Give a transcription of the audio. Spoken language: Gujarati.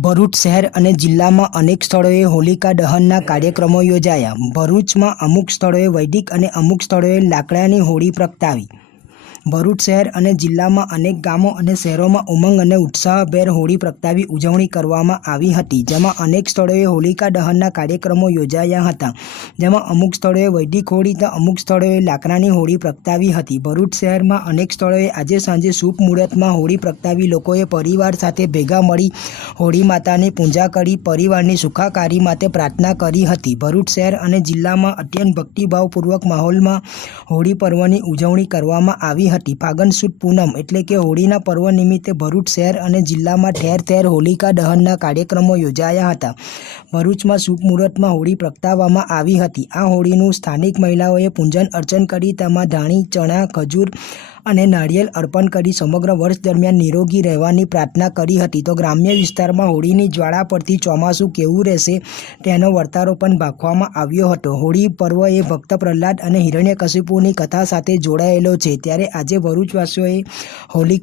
ભરૂચ શહેર અને જિલ્લામાં અનેક સ્થળોએ હોલિકા દહનના કાર્યક્રમો યોજાયા. ભરૂચમાં અમુક સ્થળોએ વૈદિક અને અમુક સ્થળોએ લાકડાની હોળી પ્રગટાવી. ભરૂચ શહેર અને જિલ્લામાં અનેક ગામો અને શહેરોમાં ઉમંગ અને ઉત્સાહભેર હોળી પ્રગટાવી ઉજવણી કરવામાં આવી હતી, જેમાં અનેક સ્થળોએ હોલિકા દહનના કાર્યક્રમો યોજાયા હતા. જેમાં અમુક સ્થળોએ વૈદિક હોળી તો અમુક સ્થળોએ લાકડાની હોળી પ્રગટાવી હતી. ભરૂચ શહેરમાં અનેક સ્થળોએ આજે સાંજે શુભ મુહૂર્તમાં હોળી પ્રગટાવી લોકોએ પરિવાર સાથે ભેગા મળી હોળી માતાની પૂજા કરી, પરિવારની સુખાકારી માટે પ્રાર્થના કરી હતી. ભરૂચ શહેર અને જિલ્લામાં અત્યંત ભક્તિભાવપૂર્વક માહોલમાં હોળી પર્વની ઉજવણી કરવામાં આવી હતી. ફાગણ સુદ પૂનમ એટલે કે હોળીના પર્વ નિમિત્તે ભરૂચ શહેર અને જિલ્લામાં ઠેર ઠેર હોલિકા દહનના કાર્યક્રમો યોજાયા હતા. ભરૂચમાં શુભ મુહૂર્તમાં હોળી પ્રગટાવવામાં આવી હતી. આ હોળીનું સ્થાનિક મહિલાઓએ પૂજન અર્ચન કરી, તેમાં ધાણી, ચણા, ખજૂર અને નાળિયેર અર્પણ કરી સમગ્ર વર્ષ દરમિયાન નિરોગી રહેવાની પ્રાર્થના કરી હતી. તો ગ્રામ્ય વિસ્તારમાં હોળીની જ્વાળા પરથી ચોમાસું કેવું રહેશે તેનો વર્તારો પણ ભાખવામાં આવ્યો હતો. હોળી પર્વ એ ભક્ત પ્રહલાદ અને હિરણ્યકશિપુની કથા સાથે જોડાયેલો છે. ત્યારે આજે ભરૂચવાસીઓએ હોલી